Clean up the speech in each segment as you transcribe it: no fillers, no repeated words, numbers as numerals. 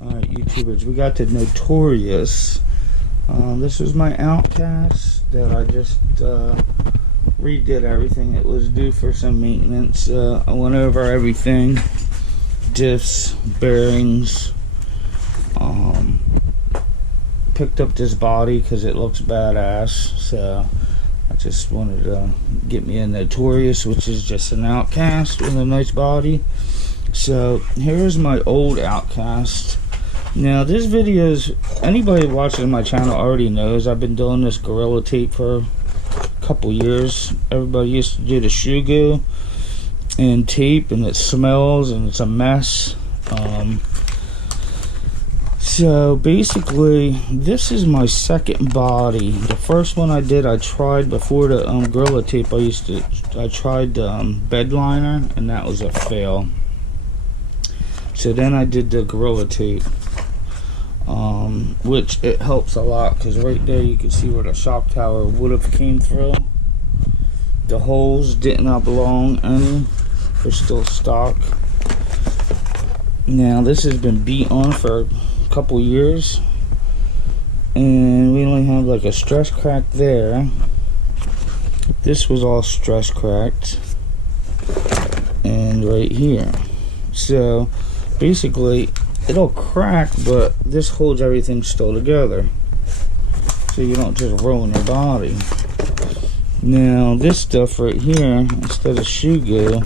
Alright, YouTubers, we got the Notorious. This was my Outcast that I just redid everything. It was due for some maintenance. I went over everything. Diffs, bearings. Picked up this body because it looks badass. So I just wanted to get me a Notorious, which is just an Outcast with a nice body. So here's my old Outcast. Now this video's, anybody watching my channel already knows I've been doing this Gorilla Tape for a couple years. Everybody used to do the shoe goo and tape, and it smells and it's a mess. So basically this is my second body. The first one I did, I tried before the Gorilla Tape. I tried the bed liner, and that was a fail. So then I did the Gorilla Tape, which it helps a lot because right there you can see where the shock tower would have came through. The holes did not belong any. They're still stock. Now this has been beat on for a couple years, and we only have like a stress crack there. This was all stress cracked, and right here. So basically it'll crack, but this holds everything still together, so you don't just ruin your body. Now this stuff right here, instead of shoe goo,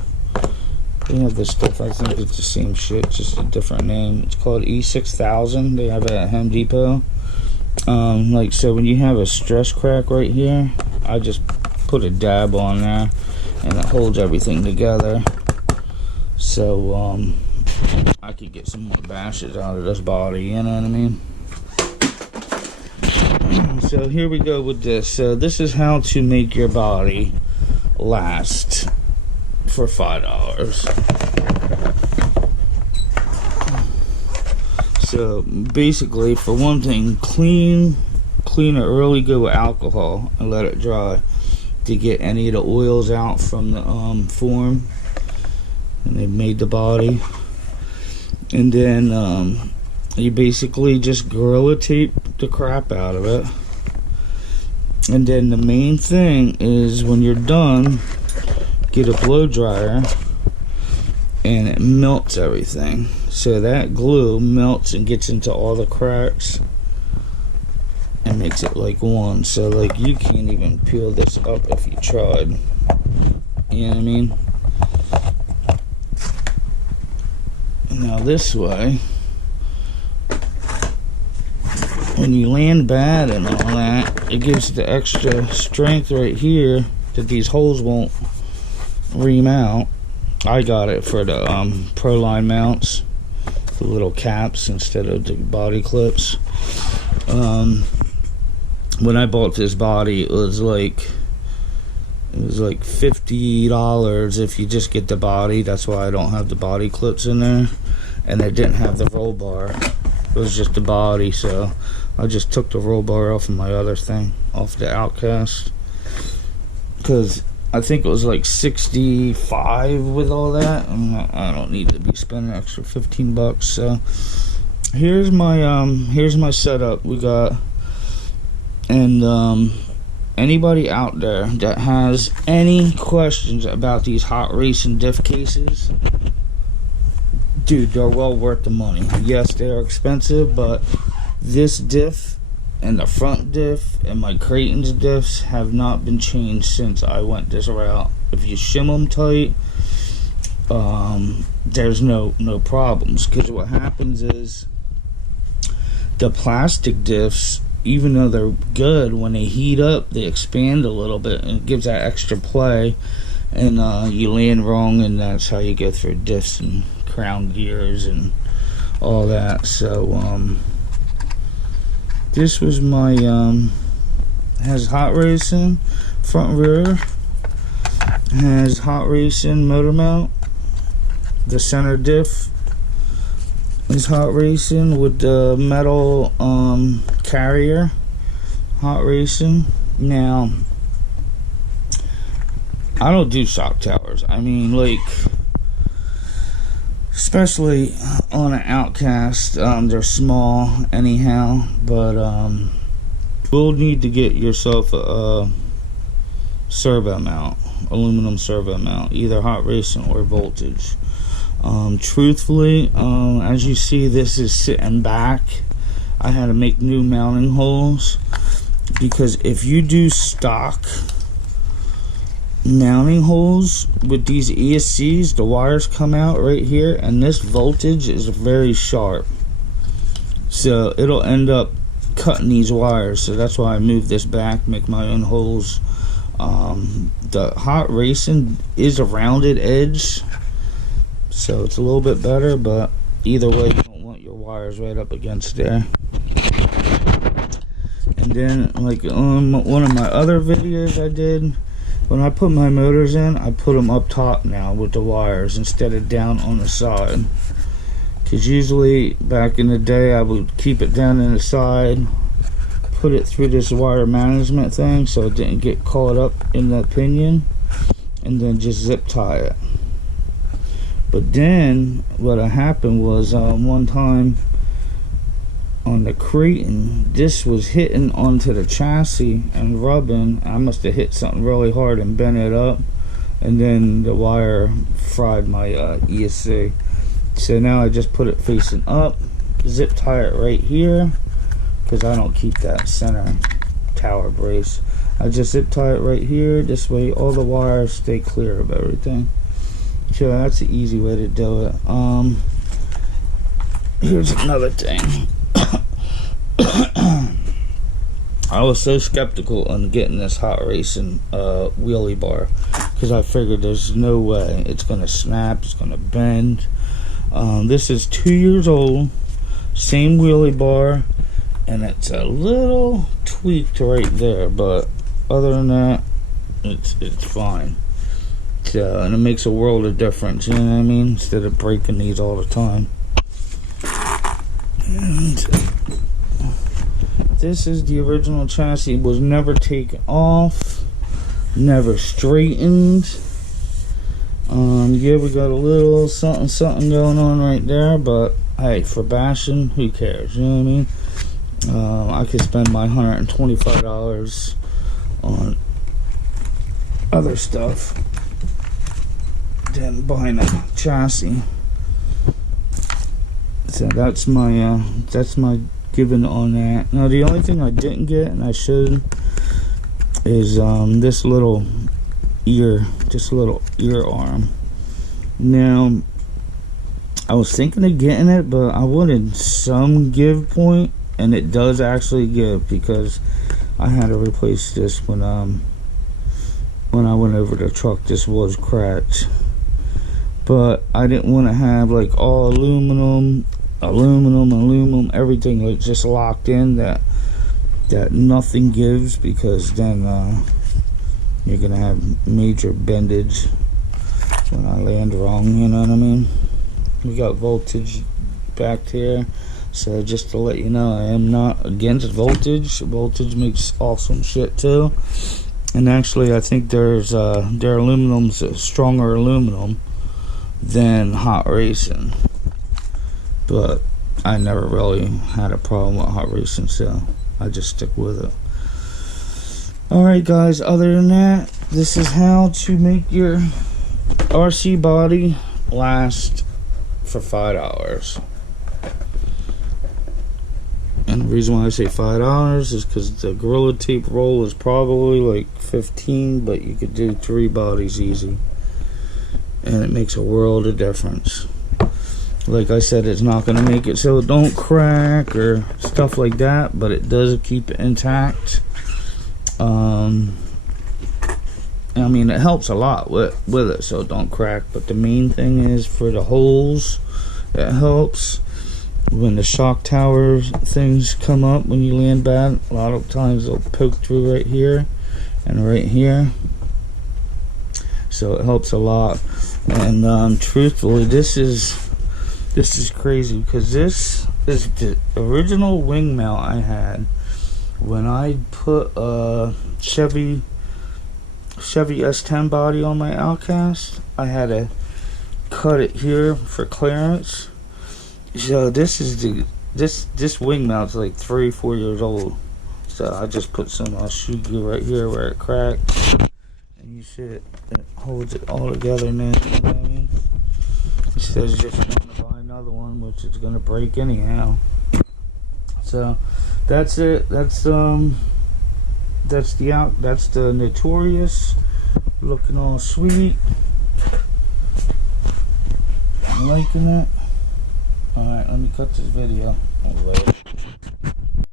they have this stuff. I think it's the same shit, just a different name. It's called E6000. They have it at Home Depot. Like, so when you have a stress crack right here, I just put a dab on there and it holds everything together. So I could get some more bashes out of this body, you know what I mean? So here we go with this. So this is how to make your body last for $5. So basically, for one thing, clean it early, go with alcohol and let it dry to get any of the oils out from the form, and they made the body. And then you basically just Gorilla Tape the crap out of it. And then the main thing is, when you're done, get a blow dryer and it melts everything. So that glue melts and gets into all the cracks and makes it like one. So like you can't even peel this up if you tried. You know what I mean? Now this way, when you land bad and all that, it gives the extra strength right here that these holes won't ream out. I got it for the Proline mounts, the little caps instead of the body clips. When I bought this body, it was like $50 if you just get the body. That's why I don't have the body clips in there, and it didn't have the roll bar. It was just the body, so I just took the roll bar off of my other thing, off the Outcast, because I think it was like $65 with all that. I don't need to be spending extra $15. So here's my setup we got. And anybody out there that has any questions about these hot racing diff cases, dude, they're well worth the money. Yes, they are expensive, but this diff and the front diff and my Creighton's diffs have not been changed since I went this route. If you shim them tight, there's no problems. Because what happens is, the plastic diffs, even though they're good, when they heat up, they expand a little bit, and it gives that extra play, and you land wrong, and that's how you go through diffs and crown gears and all that. So this was my has hot racing front and rear, has hot racing motor mount. The center diff is hot racing with the metal carrier. Hot racing. Now I don't do shock towers. I mean, like, especially on an Outcast. They're small anyhow, but you'll need to get yourself a servo mount, aluminum servo mount, either hot racing or voltage. Truthfully, as you see, this is sitting back. I had to make new mounting holes, because if you do stock mounting holes with these ESCs, the wires come out right here, and this voltage is very sharp, so it'll end up cutting these wires. So that's why I moved this back, make my own holes. The hot racing is a rounded edge, so it's a little bit better, but either way, you don't want your wires right up against there. And then, like on one of my other videos I did, when I put my motors in, I put them up top now with the wires instead of down on the side. Because usually back in the day, I would keep it down in the side, put it through this wire management thing so it didn't get caught up in the pinion, and then just zip tie it. But then what happened was, one time on the Cretan, this was hitting onto the chassis and rubbing. I must have hit something really hard and bent it up, and then the wire fried my ESC. So now I just put it facing up, zip tie it right here, because I don't keep that center tower brace. I just zip tie it right here. This way all the wires stay clear of everything. So that's the easy way to do it. Here's another thing. I was so skeptical on getting this hot racing wheelie bar, because I figured there's no way it's gonna snap, it's gonna bend. This is 2 years old, same wheelie bar, and it's a little tweaked right there, but other than that, it's fine. So, and it makes a world of difference, you know what I mean, instead of breaking these all the time. And this is the original chassis. Was never taken off, never straightened. Yeah, we got a little something going on right there, but hey, for bashing, who cares, you know what I mean? I could spend my $125 on other stuff than buying a chassis. So that's my giving on that. Now the only thing I didn't get, and I should, is this little ear arm. Now I was thinking of getting it, but I wanted some give point, and it does actually give, because I had to replace this when I went over the truck. This was cracked, but I didn't want to have like all aluminum, everything like just locked in, that nothing gives, because then you're gonna have major bendage when I land wrong, you know what I mean? We got voltage back here, so just to let you know, I am not against voltage. Voltage makes awesome shit too, and actually I think their aluminum's a stronger aluminum than hot racing, but I never really had a problem with hot racing, so I just stick with it. Alright guys, other than that, this is how to make your RC body last for $5. And the reason why I say $5 is because the Gorilla Tape roll is probably like 15, but you could do 3 bodies easy, and it makes a world of difference. Like I said, it's not going to make it so it don't crack or stuff like that, but it does keep it intact. I mean, it helps a lot with it so it don't crack, but the main thing is for the holes, it helps. When the shock tower things come up when you land bad, a lot of times they'll poke through right here and right here, so it helps a lot. And truthfully, this is crazy, because this is the original wing mount I had when I put a Chevy S10 body on my Outcast. I had to cut it here for clearance. So this is this wing mount's like 3-4 years old. So I just put some shoe glue right here where it cracked, and you see it holds it all together now. You know what I mean? Instead of just wanting to buy another one, which is gonna break anyhow. So that's it. That's the Notorious, looking all sweet. I'm liking it. Alright, let me cut this video. Later.